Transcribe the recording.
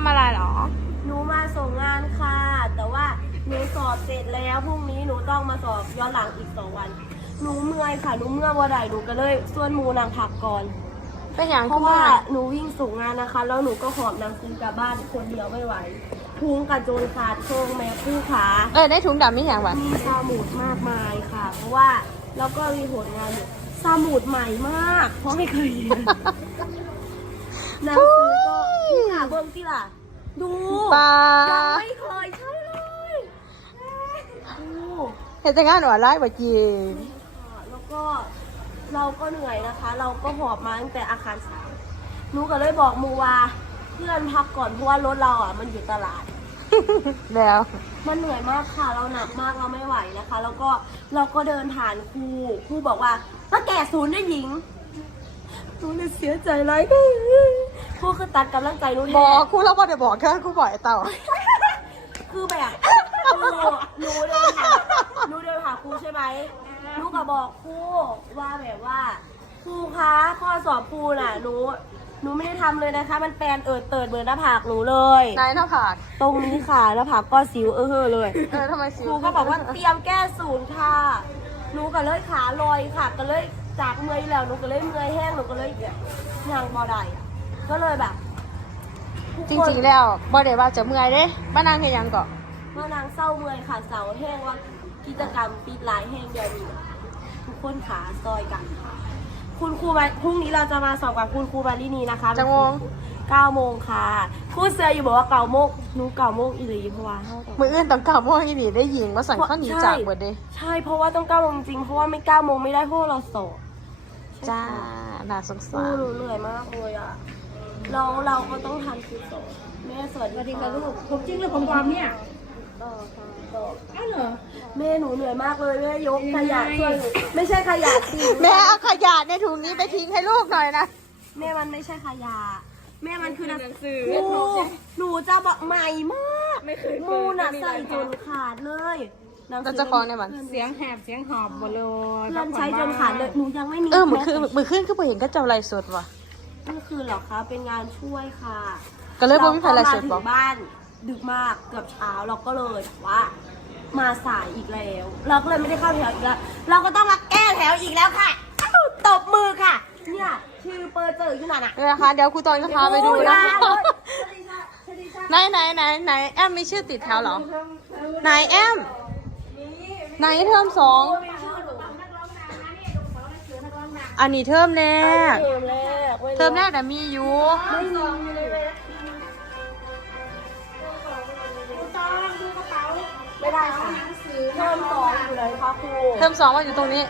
ำอะไรเหรอ หนูมาส่งงานค่ะ แต่ว่าหนูสอบเสร็จแล้วพรุ่งนี้หนูต้องมาสอบย้อนหลังอีกสองวัน หนูเมื่อยค่ะ หนูเมื่อยว่าใดหนูก็เลยส่วนหมูนางพักก่อน เป็นอย่างเพราะว่าหนูวิ่งส่งงานนะคะ แล้วหนูก็หอบนางซื้อกลับบ้านคนเดียวไม่ไหวพุงกับโจนขาดโครงแม่คู่ขาเออได้ถุงดำนี่อย่างวะมีซาหมูดมากมายค่ะ เพราะว่าแล้วก็มีผลงานอยู่ซาหมูดใหม่มาก เพราะไม่เคยเห็น นางซื้อก็นี่ค่ะเบิ้งที่ล่ะ ดูปลายังไม่เคยใช่เลยดูเห็นแต่งานหวานไล่บ่กินค่ะแล้วก็เราก็เหนื่อยนะคะ เราก็หอบมาตั้งแต่อาคารสามหนูก็เลยบอกมูว่าเพื่อนพักก่อนเพราะว่ารถเราอะ มันอยู่ตลาด แล้ว มันเหนื่อยมากค่ะ เราหนักมากเราไม่ไหวนะคะ แล้วก็เราก็เดินผ่านครูครูบอกว่าถ้าแก่ศูนย์ได้หญิงหนูเลยเสียใจไรก็ ครูคือตัดกำลังใจหนูบแท้อกกูแล้วบ่ได้บอกแค่กูบอกไอ้เต่า คือแบบครูหนูเดินผ่านหนูเดินผ่านครูใช่ไหมหนูก็บอกครูว่าแบบว่าครูคะข้อสอบครูน่ะหนูหนูไม่ได้ทำเลยนะคะ มันแปลนเอิดเติดเบิร์หน้าผากหนูเลย นายหน้าผากตรงนี้ค่ะหน้าผากก็สิวเออเฮ้อเลยเออทำไมสิครูก็บอกว่าเตรียมแก้ศูนย์ค่ะหนูก็เลยขาลอยค่ะ ก็เลยจากเมื่อยแล้วหนูก็เลยเมื่อยแห้งหนูก็เลยยังบอได้อะ ก็เลยแบบทุกจคนริงๆแล้วบ่ได้ว่าจะเมื่อยเด้บ้านนางเฮ็ดหยังก็มานางเศร้าเมื่อยค่ะเสาแห้งว่ากิจกรรมปิดหลายแห้งเดียวนี้ทุกคนขาซอยกันค่ะ คุณครูมาพรุ่งนี้เราจะมาสอบกับคุณครูมารินีนะคะจังโมงเก้าโมงค่ะครูเสืออยู่บอกว่าเก้าโมงหนูเก้าโมงอีหลีเพราะว่าเท่ากับมืออื่นต้องกลับโมงอีนี่ได้ยิงมาสั่งข้าวหนีจากเบิดเด้ใช่เพราะว่าต้องเก้าโมงจริงเพราะว่าไม่เก้าโมงไม่ได้เพราะว่าเราสอบจ้าน่าสงโอ้สารหนูเหนื่อยมากเลยอะ เราเราก็ต้องทำคือสอบแม่สวัสสวัสดีดีค่ะค่ะลูกผมจริงหรือผมปลอมเนี่ยต่อค่ะต่ออ้าวเหรอ แม่หนูเหนื่อยมากเลยแม่ยกขยะช่วยหนูไม่ใช่ขยะสิแม่เอาขยะในถุงนี้ไปทิ้งให้ลูกหน่อยนะ แม่มันไม่ใช่ขยะ แม่มันคือหนังสือหนูหนูจะบอกใหม่มากไม่เคยมูน่ะใส่จนขาดเลยหนังสืเราจะคล้องในมัน เสียงแหบเสียงหอบหมดเลยเพื่อนใช้จนขาดเลยหนูยังไม่มีเออมือคือมือขึ้นคือบ่เห็นก็เจ้าไรสดว่ะ เมื่อคืนเหรอคะ เป็นงานช่วยค่ะก็เลยบ่มีใครไลฟ์สดเราบ่ก็มาถึงบ้านดึกมากเกือบเช้าเราก็เลยแบบว่า มาสายอีกแล้ว เราก็เลยไม่ได้เข้าแถวอีกแล้ว เราก็ต้องมาแก้แถวอีกแล้วค่ะอ้าวตบมือค่ะ เนี่ยชื่อเปอร์เจออยู่นั่นน่ะเนี่ยนะคะ เดี๋ยวครูตอนจะพาไปดูนะโอ้ยไหนไหนไหนไหนแอมมีชื่อติดแถวเหรอไหนแอมไหนเทอมสองอันนี้เทอมแรกเทอมแรก เทอมแรกแต่มีอยู่ไม่มีเลยไม่ได้ค่ะเทอมสองอยู่ไหนคะครู เทอมสองว่าอยู่ตรงนี้